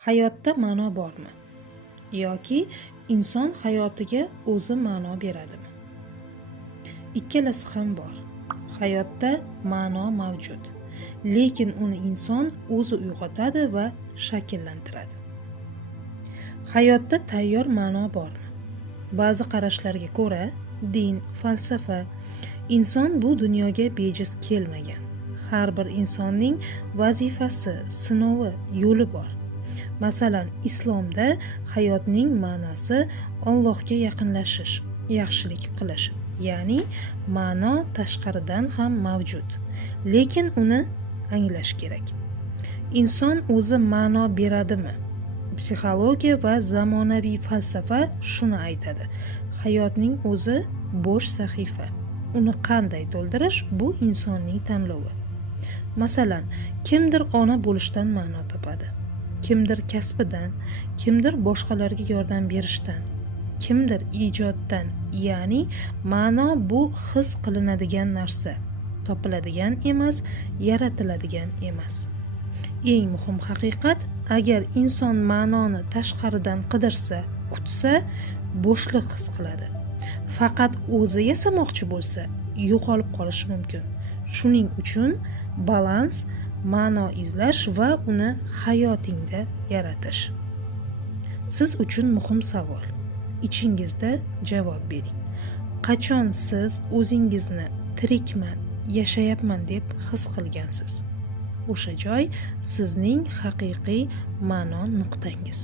Hayotda ma'no bormi? Yoki inson hayotiga o'zi ma'no beradimi? Ikkalasi ham bor. Hayotda ma'no mavjud, lekin uni inson o'zi uyg'otadi va shakllantiradi. Hayotda tayyor ma'no bormi? Ba'zi qarashlarga ko'ra, din, falsafa, inson bu dunyoga bejiz kelmagan. Har bir insonning vazifasi, sinovi, yo'li bor. Masalan, islomda hayotning ma'nosi Allohga yaqinlashish, yaxshilik qilish, ya'ni ma'no tashqaridan ham mavjud, lekin uni anglash kerak. Inson o'zi ma'no beradimi? Psixologiya va zamonaviy falsafa shuni aytadi. Hayotning o'zi bo'sh sahifa. Uni qanday to'ldirish bu insonning tanlovi. Masalan, kimdir ona bo'lishdan ma'no topadi. Kimdir kasbidan, kimdir boshqalarga yordam berishdan, kimdir ijoddan, ya'ni ma'no bu his qilinadigan narsa, topiladigan emas, yaratiladigan emas. Eng muhim haqiqat, agar inson ma'noni tashqaridan qidirsa, kutsa, bo'shliq his qiladi. Faqat o'zi yasamoqchi bo'lsa, yo'qolib qolishi mumkin. Shuning uchun balans, ma'no izlash va uni hayotingda yaratish. Siz uchun muhim savol. Ichingizda javob bering. Qachon siz o'zingizni tirikman, yashayapman deb his qilgansiz? O'sha joy sizning haqiqiy ma'no nuqtangiz.